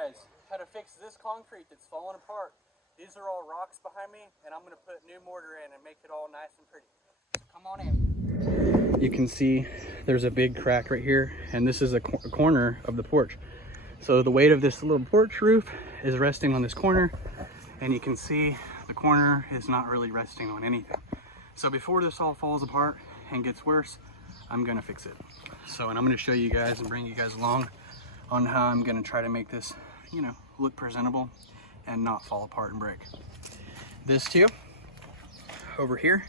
guys how to fix this concrete that's falling apart. These are all rocks behind me, and I'm going to put new mortar in and make it all nice and pretty. So come on in. You can see there's a big crack right here, and this is a corner of the porch. So the weight of this little porch roof is resting on this corner, and you can see the corner is not really resting on anything. So before this all falls apart and gets worse, I'm going to fix it. So, and I'm going to show you guys and bring you guys along on how I'm going to try to make this, you know, look presentable and not fall apart and break. This too, over here,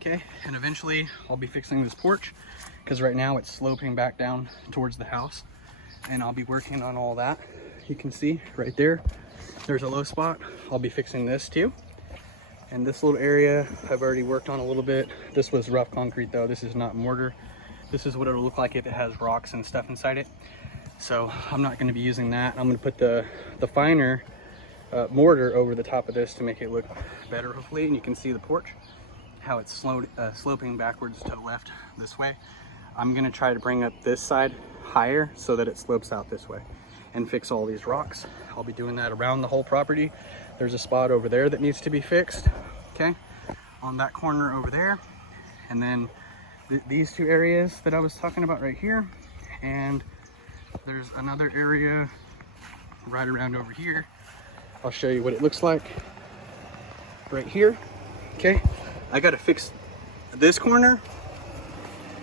okay, and eventually I'll be fixing this porch because right now it's sloping back down towards the house, and I'll be working on all that. You can see right there, there's a low spot. I'll be fixing this too. And this little area I've already worked on a little bit. This was rough concrete though, this is not mortar. This is what it'll look like if it has rocks and stuff inside it. So I'm not going to be using that. I'm going to put the finer mortar over the top of this to make it look better, hopefully. And you can see the porch, how it's sloping backwards to the left this way. I'm going to try to bring up this side higher so that it slopes out this way and fix all these rocks. I'll be doing that around the whole property. There's a spot over there that needs to be fixed, okay, on that corner over there. And then these two areas that I was talking about right here, and there's another area right around over here. I'll show you what it looks like right here. Okay, I got to fix this corner.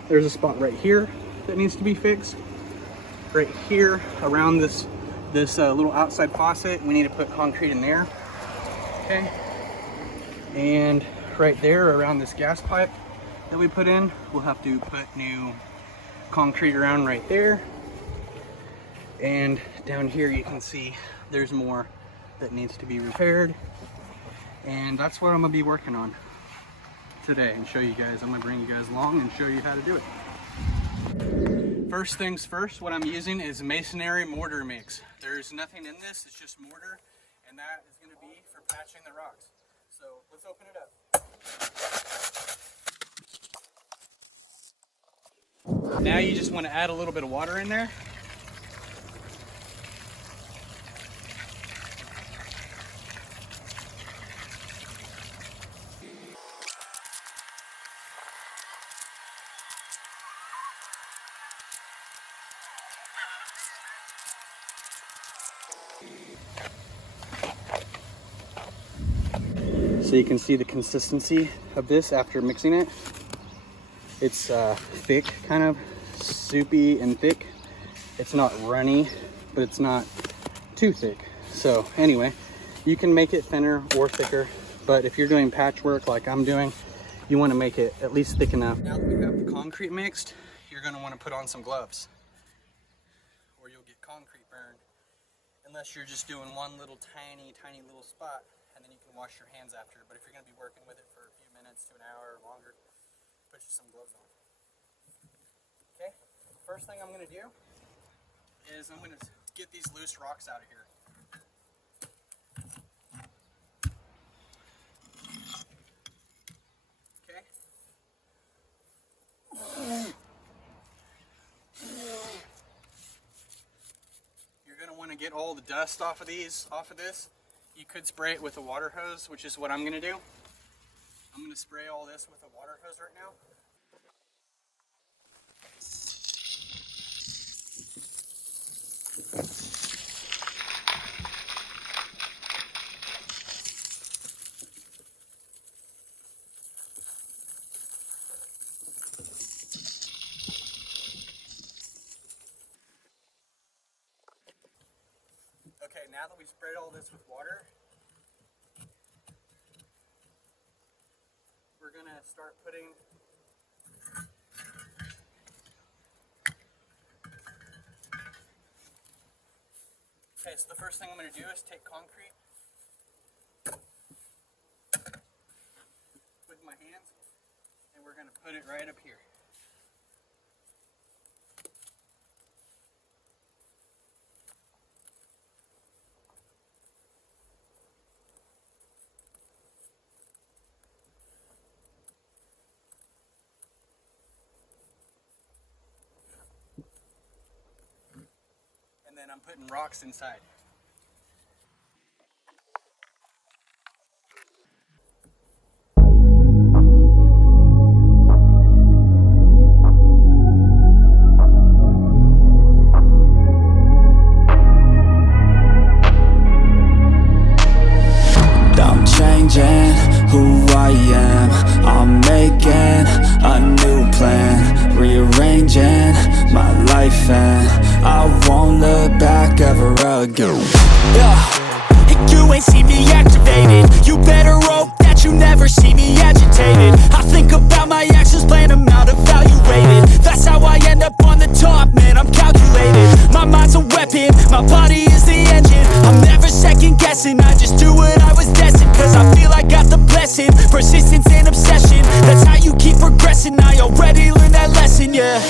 There's a spot right here that needs to be fixed. Right here around this little outside faucet, we need to put concrete in there. Okay, and right there around this gas pipe that we put in, we'll have to put new concrete around right there. And down here you can see there's more that needs to be repaired, and that's what I'm gonna be working on today and show you guys. I'm gonna bring you guys along and show you how to do it. First things first, what I'm using is masonry mortar mix. There's nothing in this, it's just mortar, and that is gonna be for patching the rocks. So let's open it up. Now you just want to add a little bit of water in there. So you can see the consistency of this after mixing it. It's thick, kind of soupy and thick. It's not runny, but it's not too thick. So anyway, you can make it thinner or thicker, but if you're doing patchwork like I'm doing, you want to make it at least thick enough. Now that we have the concrete mixed, you're going to want to put on some gloves, or you'll get concrete burned, unless you're just doing one little tiny little spot, and then you can wash your hands after. But if you're going to be working with it for a few minutes to an hour or longer, put you some gloves on. Okay, first thing I'm going to do is I'm going to get these loose rocks out of here. Okay. You're going to want to get all the dust off of this. You could spray it with a water hose, which is what I'm going to do. I'm going to spray all this with a water hose right now. Okay, now that we've sprayed all this with water, we're going to start putting okay, so the first thing I'm going to do is take concrete with my hands, and we're going to put it right up here. then then I'm putting rocks inside. I'm changing who I am. I'm making a new plan, rearranging my life, and I won't look back ever again. Yeah, you ain't see me activated. You better hope that you never see me agitated. I think about my actions, plan them out, evaluated. That's how I end up on the top, man, I'm calculated. My mind's a weapon, my body is the engine. I'm never second guessing, I just do what I was destined. Cause I feel I got the blessing, persistence and obsession. That's how you keep progressing, I already learned that lesson, yeah.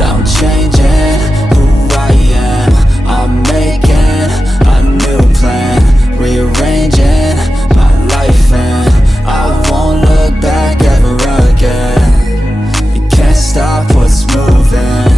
I'm changing who I am. I'm making a new plan, rearranging my life, and I won't look back ever again. You can't stop what's moving.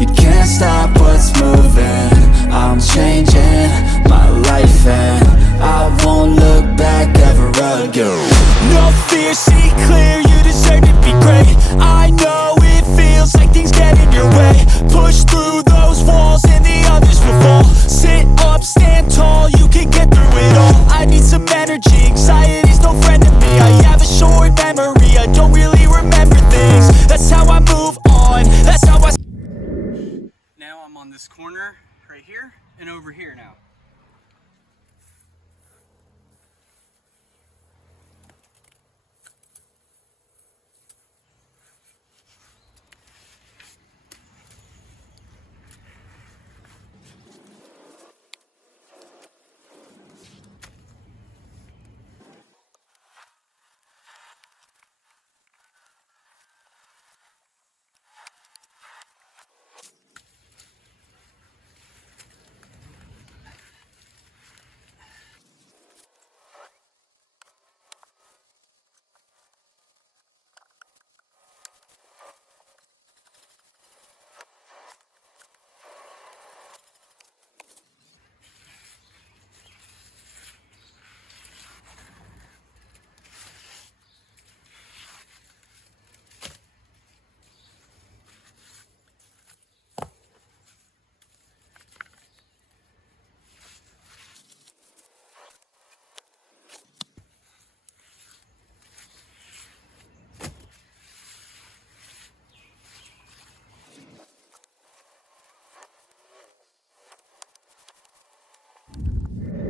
You can't stop what's moving. I'm changing my life, and I won't look back ever again. No fear, see clear, you deserve to be great. I know it feels like things get in your way. Push through those walls and the others will fall. Sit up, stand tall, you can get through it all. I need some energy, anxiety's no friend to me. I have a short memory, I don't really remember things. That's how I move on, that's how I... Now I'm on this corner right here and over here now.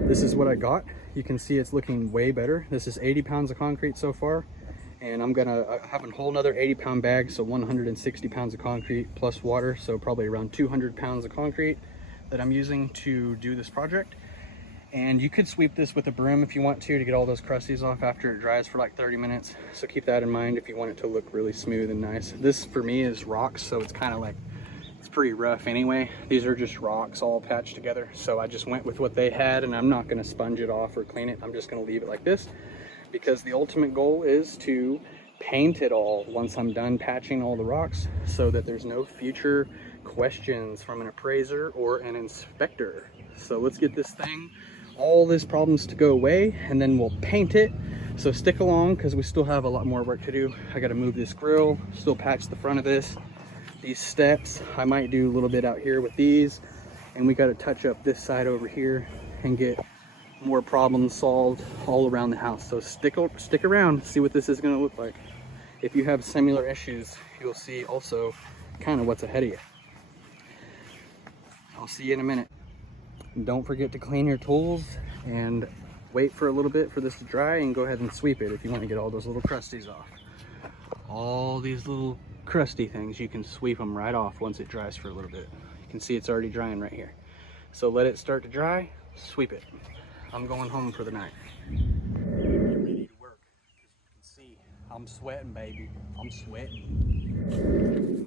This is what I got. You can see it's looking way better. This is 80 pounds of concrete so far, and I'm gonna have a whole nother 80-pound bag, so 160 pounds of concrete plus water, so probably around 200 pounds of concrete that I'm using to do this project. And you could sweep this with a broom if you want to get all those crusties off after it dries for like 30 minutes. So keep that in mind if you want it to look really smooth and nice. This for me is rocks, so it's kind of like, it's pretty rough anyway. These are just rocks all patched together. So I just went with what they had, and I'm not gonna sponge it off or clean it. I'm just gonna leave it like this, because the ultimate goal is to paint it all once I'm done patching all the rocks, so that there's no future questions from an appraiser or an inspector. So let's get this thing, all these problems to go away, and then we'll paint it. So stick along, because we still have a lot more work to do. I got to move this grill, still patch the front of this. These steps, I might do a little bit out here with these, and we got to touch up this side over here and get more problems solved all around the house. So stick around, see what this is going to look like. If you have similar issues, you'll see also kind of what's ahead of you. I'll see you in a minute. Don't forget to clean your tools and wait for a little bit for this to dry, and go ahead and sweep it if you want to get all those little crusties off. All these little crusty things, you can sweep them right off once it dries for a little bit. You can see it's already drying right here. So let it start to dry, sweep it. I'm going home for the night. Get ready to work, because you can see I'm sweating, baby. I'm sweating.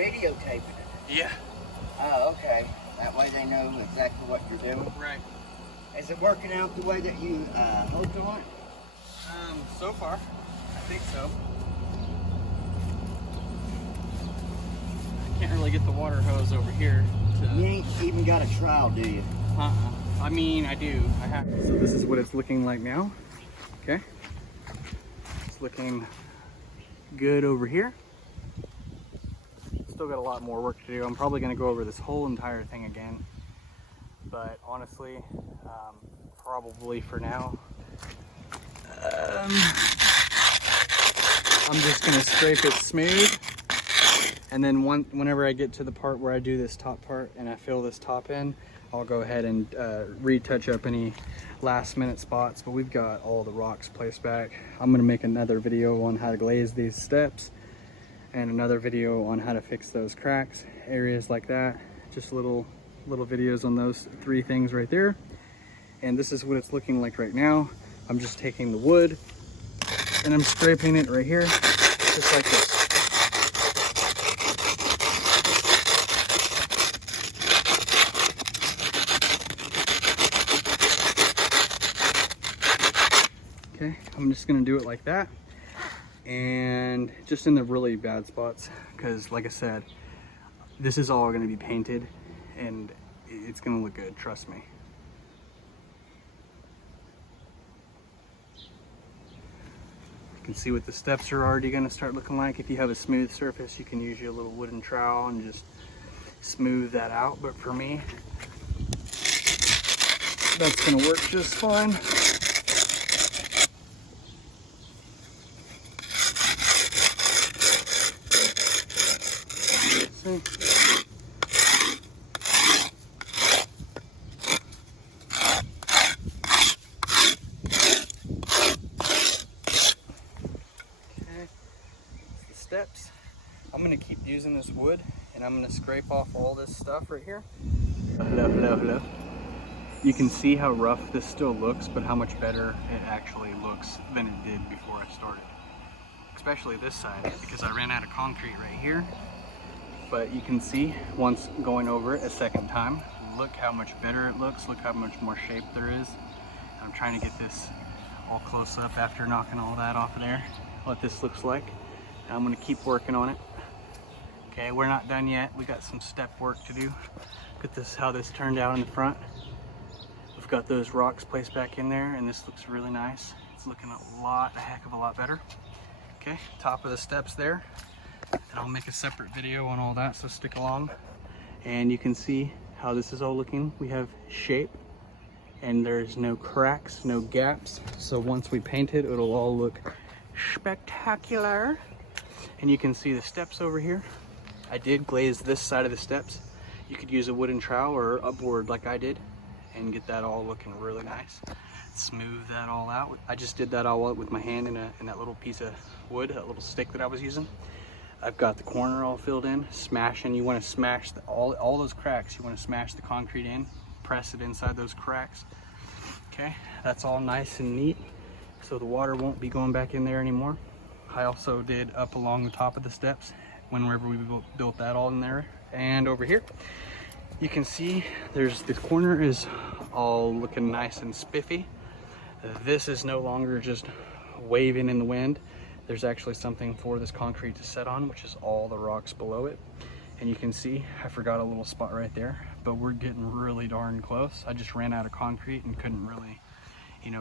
videotaping it. Yeah. Oh, okay. That way they know exactly what you're doing. Right. Is it working out the way that you hoped on it? So far, I think so. I can't really get the water hose over here to... You ain't even got a trowel, do you? I mean, I do. I have. So this is what it's looking like now. Okay. It's looking good over here. Still got a lot more work to do. I'm probably going to go over this whole entire thing again. But honestly, probably for now, I'm just going to scrape it smooth. And then whenever I get to the part where I do this top part and I fill this top in, I'll go ahead and retouch up any last minute spots. But we've got all the rocks placed back. I'm gonna make another video on how to glaze these steps and another video on how to fix those cracks, areas like that. Just little videos on those 3 things right there. And this is what it's looking like right now. I'm just taking the wood and I'm scraping it right here, just like this. Okay, I'm just gonna do it like that, and just in the really bad spots, because like I said, this is all gonna be painted and it's gonna look good, trust me. You can see what the steps are already gonna start looking like. If you have a smooth surface, you can use your little wooden trowel and just smooth that out, but for me, that's gonna work just fine. See? Okay, the steps. I'm gonna keep using this wood and I'm gonna scrape off all this stuff right here. Hello. You can see how rough this still looks, but how much better it actually looks than it did before I started. Especially this side, because I ran out of concrete right here. But you can see, once going over it a second time, look how much better it looks, look how much more shape there is. I'm trying to get this all close up after knocking all that off of there, what this looks like. And I'm gonna keep working on it. Okay, we're not done yet. We got some step work to do. Look at this, how this turned out in the front. We've got those rocks placed back in there, and this looks really nice. It's looking a heck of a lot better. Okay, top of the steps there. And I'll make a separate video on all that, so stick along. And you can see how this is all looking. We have shape, and there's no cracks, no gaps. So once we paint it, it'll all look spectacular. And you can see the steps over here. I did glaze this side of the steps. You could use a wooden trowel or upboard like I did and get that all looking really nice. Smooth that all out. I just did that all out with my hand in that little piece of wood, that little stick that I was using. I've got the corner all filled in, smashing. You want to smash all those cracks. You want to smash the concrete in, press it inside those cracks. Okay, that's all nice and neat, so the water won't be going back in there anymore. I also did up along the top of the steps whenever we built that all in there. And over here, you can see there's the corner is all looking nice and spiffy. This is no longer just waving in the wind. There's actually something for this concrete to set on, which is all the rocks below it. And you can see, I forgot a little spot right there, but we're getting really darn close. I just ran out of concrete and couldn't really,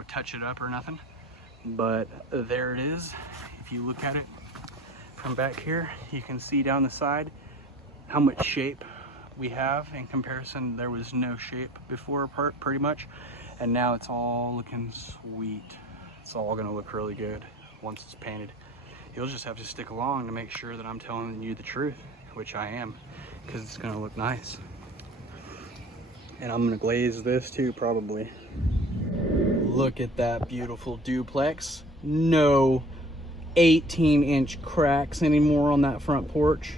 touch it up or nothing. But there it is. If you look at it from back here, you can see down the side how much shape we have in comparison. There was no shape before pretty much, and now it's all looking sweet. It's all gonna look really good once it's painted. You'll just have to stick along to make sure that I'm telling you the truth, which I am, because it's gonna look nice. And I'm gonna glaze this too, probably. Look at that beautiful duplex. No 18-inch cracks anymore on that front porch.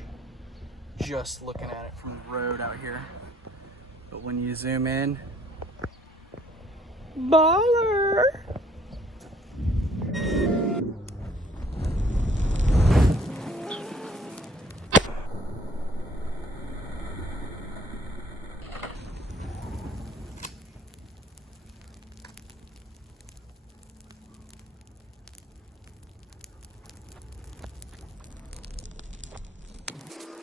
Just looking at it from the road out here. But when you zoom in, baller!